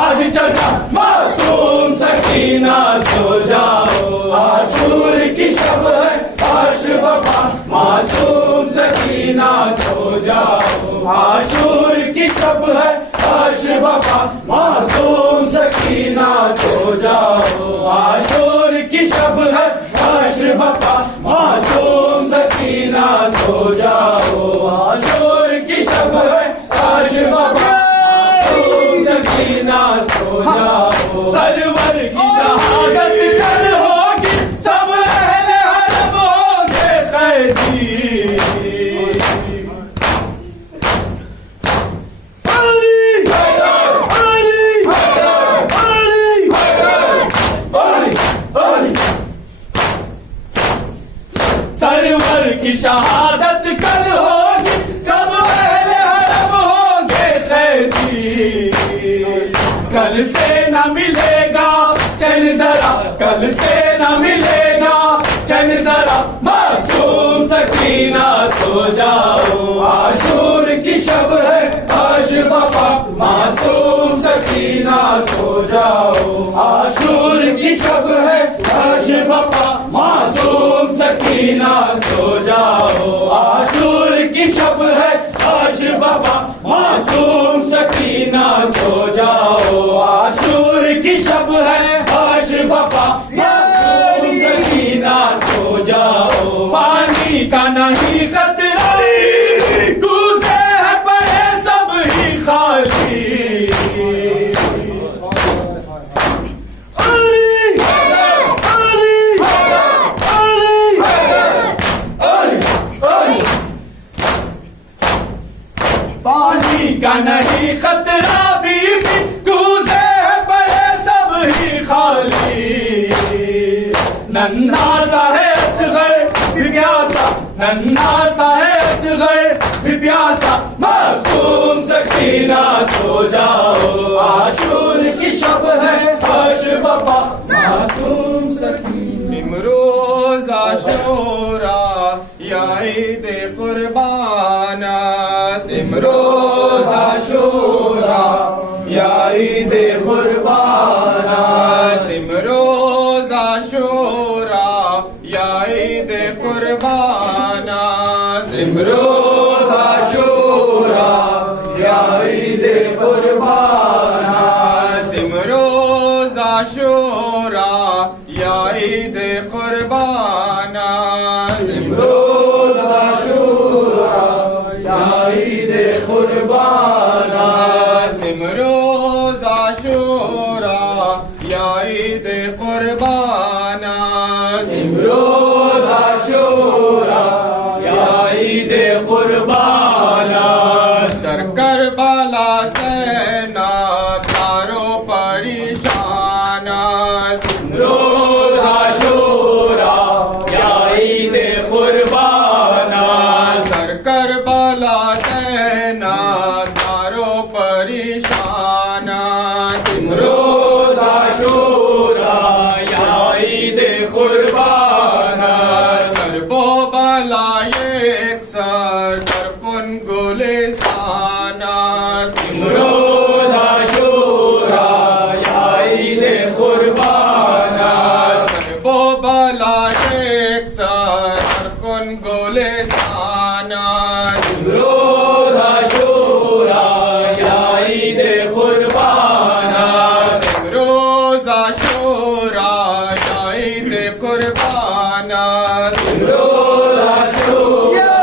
आज चचा, मासूम सकीना सो जाओ, आशूर की शब है आश्र वफा, मासूम सकीना सो जाओ, आशूर की शब है आश्र वफा, मासूम सकीना सो जाओ, आशूर की शब है आश्र वफा, मासूम सकीना सो जाओ, कल होगी सब अहले हरम होंगे कैदी। कल से न मिलेगा चैन जरा, कल से न मिलेगा चैन जरा, मासूम सकीना सो जाओ, आशूर की शब है आशिर बाबा, मासूम सकीना सो जाओ, आशूर की शब है आशिर बाबा, मासूम सकीना सो जाओ, आशूर की शब है आशिर बाबा, मासूम सकीना सो जाओ, आशूर की शब है आशिर बाबा, मासूम सकीना सो जाओ। पानी का नहीं खतरा, कूदे हैं पड़े सब ही खाली, पानी का नहीं खतरा बीबी, कूदे हैं पड़े सब ही खाली। नन्हा सा है असगर भी प्यासा, नन्हा सा है असगर भी प्यासा, मासूम सकीना सो जाओ, आशूर की शब है आशिर बाबा, मासूम सकीना। इमरोज आशूरा या ईद कुर्बाना, इमरोज आशूरा या ईद कुर्बाना, इमरोज आशूरा या ईद कुर्बाना, इमरोज आशूरा या ईद कुर्बाना, इमरोज आशूरा या ईद कुर्बाना, इमरोज आशूरा या ईद कुर्बाना, इमरोज आशूरा या ईद कुर्बाना, इमरोज आशूरा या ईद कुर्बाना, सर करबला से ना तारो परेशाना, इमरोज आशूरा या ईद कुर्बाना, सर करबला से ना तारो परेशाना, इमरोज आशूरा या ईद कुर्बाना, सर बो बला एक सर कर पुन गुलिस्ताना, इमरोज आशूरा या ईद कुर्बाना, सर बो बला एक सर कर पुन गुलिस्ताना, इमरोज आशूरा या ईद कुर्बाना, रोज आशूरा या ईद कुर्बाना, इमरोज आशूरा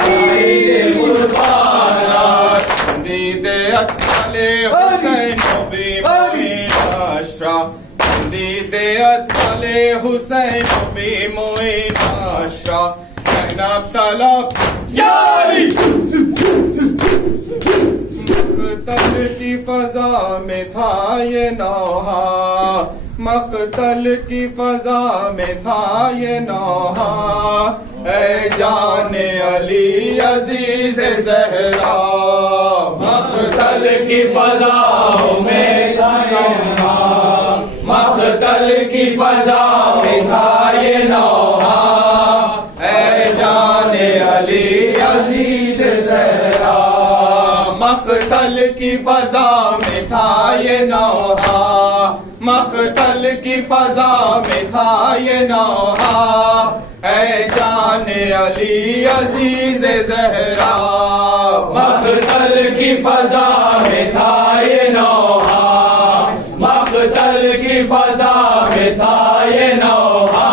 या ईद कुर्बाना, दीदे अतफले हुसैन नबी मोइन आशरा, दीदे अतफले हुसैन नबी मोइन आशरा, जनाब तलब यारी मक़तल की फजा में था ये नौहा, मक़तल की फजा में था ये नौहा, ऐ जाने अली अजीज ज़हरा, मक़तल की फज़ाओं में था ये नौहा, मक़तल की फज़ा में था ये नौहा, ऐ जाने अली अजीज ज़हरा, मक़तल की फजा में था ये नौहा, मक़तल की फजा में था ये नौहा, ऐ जाने अली अजीज ज़हरा, मक़तल की फज़ा में था ये नौहा, मक़तल की फज़ा में था ये नौहा,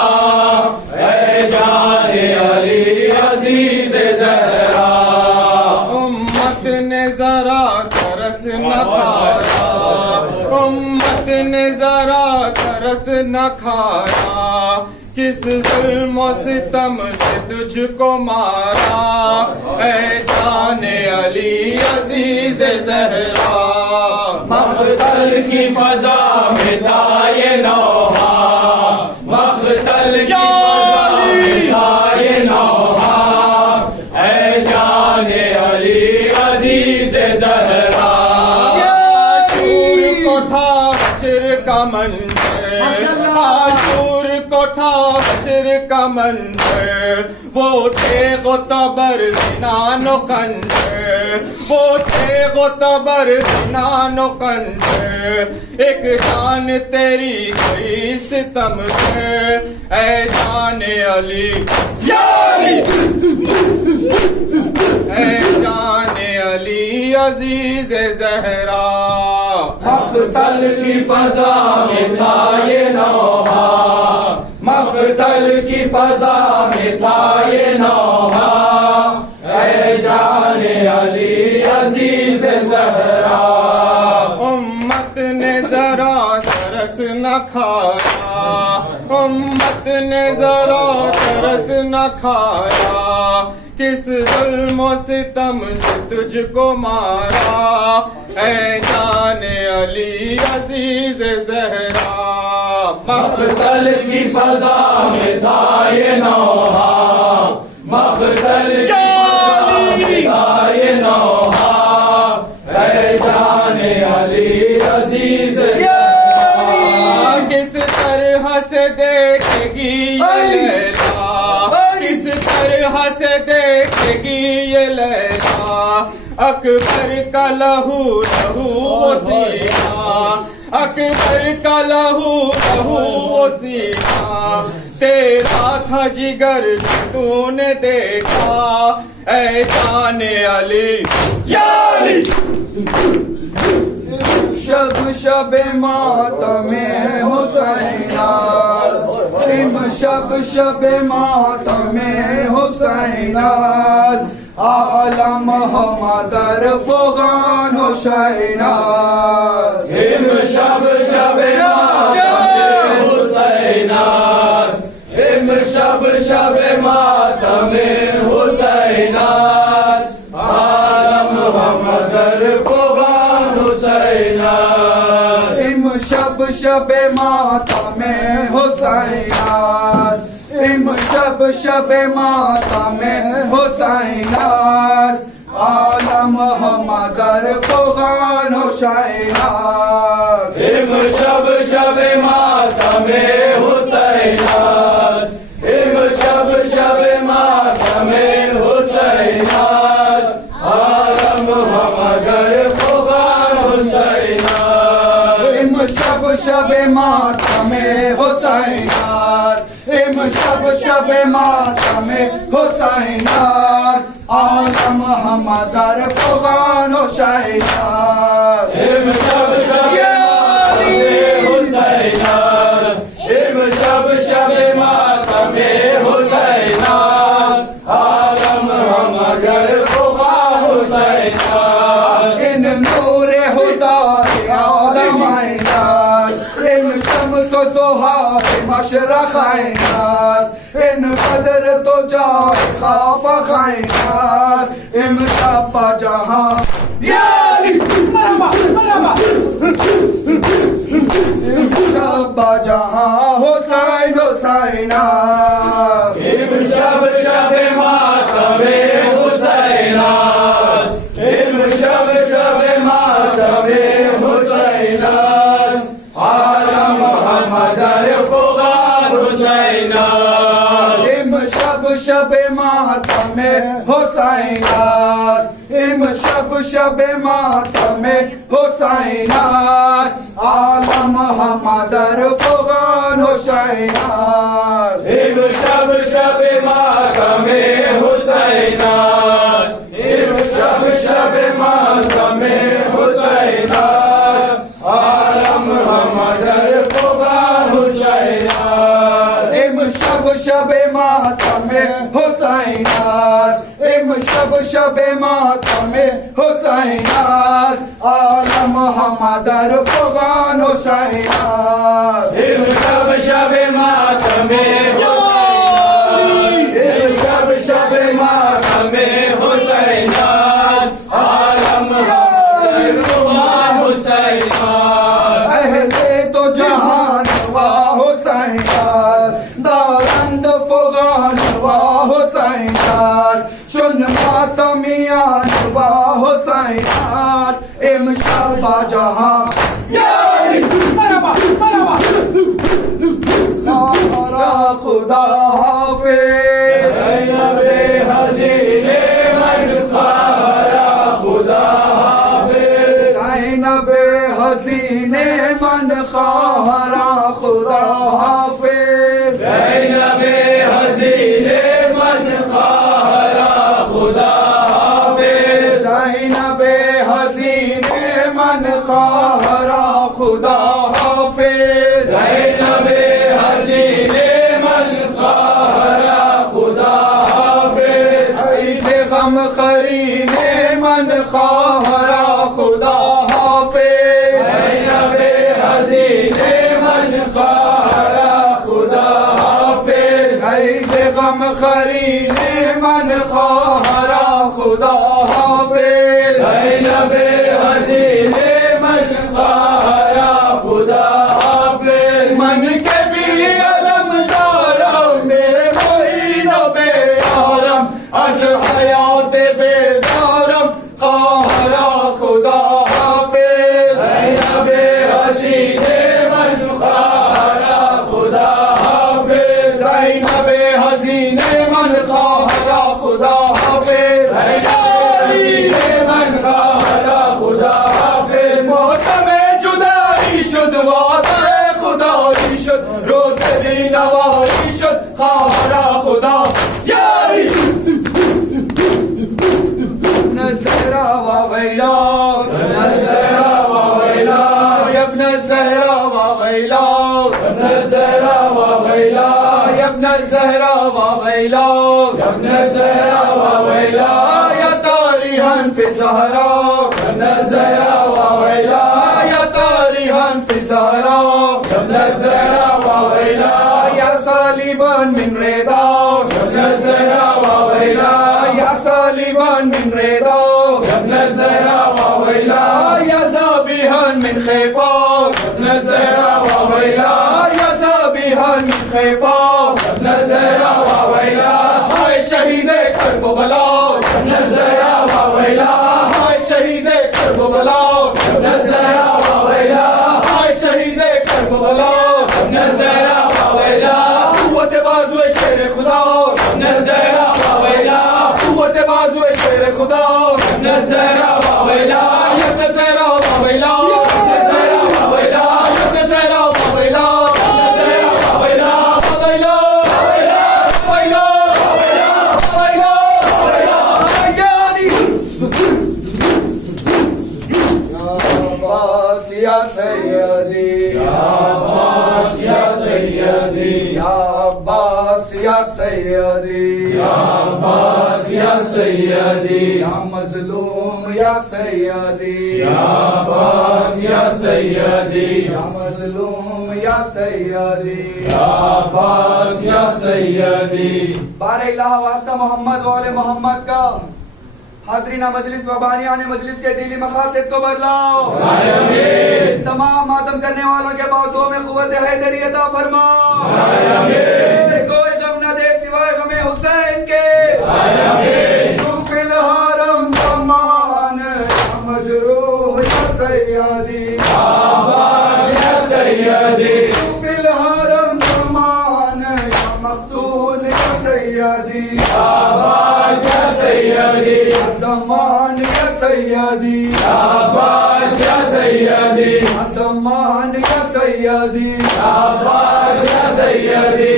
ऐ जाने अली अजीज ज़हरा। उम्मत ने जरा तरस न खाया, उम्मत ने जरा तरस न खाया, किस जुल्म सितम से तुझको मारा, ऐ जाने अली अजीज ज़हरा, मक़तल की फज़ा में था ये नौहा, मक़तल की फज़ा में था ये नौहा, ऐ मंजर, आशूर को था बशर का मंजर, वो थे गुतबर जिनानो कंजर, वो थे गुतबर जिनानो कंजर। एक जान तेरी कोई सितम से, ऐ जाने अली ऐ जाने अली अजीज ज़हरा। मख्तल की फजा में था ये नौहा, मख्तल की फजा में था ये नौहा, ऐ जाने अली अजीज ज़हरा। उम्मत ने जरा तरस न खाया, उम्मत ने जरा तरस न खाया, किस जुल्म सितम से तुझको मारा, ऐ जाने अली अजीज ज़हरा। मख्तल की फजा में था ये नौहा, मख्तल की फजा में था ये नौहा, ऐ जाने अली अजीज ज़हरा। किस तरह से देखेगी ये लैला, किस तरह से देखेगी ये लैला, अकबर का लहू लहू वो सीना, अकबर का लहू लहू वो सीना, तेरा था जिगर तूने देखा, ऐ जाने अली शब शब मातमे हुसैना, इम शब शब मातमे हुसैना, आलम हमदर फगान हुसैना। हिम शब शब मातमे हुसैनास, हिम शब शब मातमे हुसैनास, आलम हमदर फगान हुसैनास। इम शब शब मातमे हुसैनास, इम शब शब मातमे हुसैनास, आलम हमदर फगान हुसैनास। हिम शब शब मातमे हुसैनास, हिम शब शब मातमे हुसैनास, आलम हमदर फगान हुसैनास। इम शब शब मातमे हुसैनास, इम शब शब मातमे हुसैनास, आलम हमदर फगान हुसैनास। हिम शब शब मातमे हुसैनास, हिम शब शब मातमे हुसैनास, आलम हमदर फगान हुसैनास। इन नूरे हुदा आलम आइनास, इन शम्स ज़ुहा मशरक़ आइनास, इन कदर तो जाए खाफ आइनास, इन शब जहां शब जहां हुसैन हुसैना। हिम शब शब मातमे हुसैनास, हिम शब शब मातमे हुसैनास, आलम हमदर फगान हुसैनास। इम शब शब मातमे हुसैनास, इम शब शब मातमे हुसैनास, आलम हमदर फगान हुसैनास। हिम शब शब मातमे हुसैनास, हिम शब शब मातमे हुसैनास, आलम हमदर फगान हुसैनास। इम शब शब मातमे हुसैनास, इम शब शब मातमे हुसैनास, आलम हमदर फगान हुसैनास। हिम शब शब मातमे हुसैनास, हिम शब शब मातमे हुसैनास, आलम हमदर फगान हुसैनास। अहले तो जहान वा हुसैनास, दारंद फगान वा हुसैनास, चुन मातमियान वा हुसैनास, इम शब जहां गम खरीने मन खारा खुदा हाफिज ज़ैनबे हसीने मन खारा खुदा हाफिज ऐसे गम खरीने मन खारा खुदा हाफिज ज़ैनबे हसीने मन खारा खुदा हाफिज मन के भी अलमदारम मेरे मोईद बेआरम अज हयात बेदारम खारा खुदा हाफिज ज़ैनबे हसीने मन खारा खुदा हाफिज ज़ैनबे हसीने मन खारा खुदा हाफिज हसीने मन खारा खुदा हाफिज मोहतमे जुदाई शुद वादे खुदाई शुद रोज़ भी नवाई शुद खारा खुदा जारी नज़रा वैला नज़रा वैला यब्न ज़हरा वैला नज़रा वैला यब्न ज़हरा वैला यब्न ज़हरा वैला या तारिहन फि ज़हरा नज़रा वैला या तारिहन फि ज़हरा यब्न ज़हरा वैला या सालिबन मिन रेदा यब्न ज़हरा वैला या सालिबन मिन रेदा यब्न ज़हरा वैला या ज़ाबिहन मिन खैफा यब्न ज़हरा वैला या ज़ाबिहन मिन खैफा यब्न ज़हरा वैला हाय शहीदे करबला यब्न ज़हरा वैला हाय शहीदे करबला यब्न ज़हरा वैला हाय शहीदे करबला यब्न ज़हरा वैला कुव्वत बाज़ुए शेर खुदा यब्न ज़हरा वैला कुव्वत बाज़ुए शेर खुदा यब्न ज़हरा वैला यब्न ज़हरा वैला यब्न ज़हरा वैला यब्न ज़हरा वैला ज़हरा वैला वैला वैला वैला वैला जानी अब्बास या सैयदी अब्बास या सैयदी या अब्बास या सैयदी अब्बास या सैयदी या मज़लूम या सैयदी अब्बास या सैयदी या मज़लूम या सैयदी अब्बास या सैयदी बारे इलाह वास्ता मोहम्मद वाले मोहम्मद का हाज़रीना मजलिस व बानियान मजलिस के दिली मकासद को बदलाओ आमीन तमाम मातम करने वालों के बाजुओं में क़ुव्वत हैदरी अता फरमाओ आमीन कोई गम न दे सिवाय गमे हुसैन के आमीन शुफिल हरम समान मजरूह या सैयदी अब्बास या सैयदी शुफिल हरम समान मख्तूल या सैयदी अब्बास या सैयदी ज़मान या सैयदी अब्बास या सैयदी ज़मान या सैयदी अब्बास या सैयदी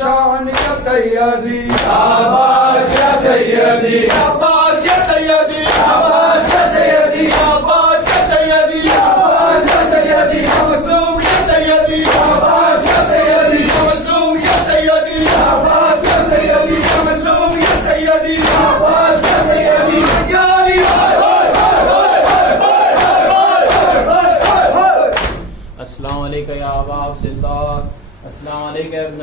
शान या सैयदी अब्बास या सैयदी अब्बास या सैयदी अब्बास या सैयदी अब्बास या सैयदी अब्बास या सैयदी मज़लूम या सैयदी अब्बास या सैयदी मज़लूम या सैयदी अब्बास या सैयदी मज़लूम या सैयदी अब्बास या सैयदी यारी अस्सलाम वालेकुम या अबा अब्दुल्लाह, अस्सलाम वालेकुम।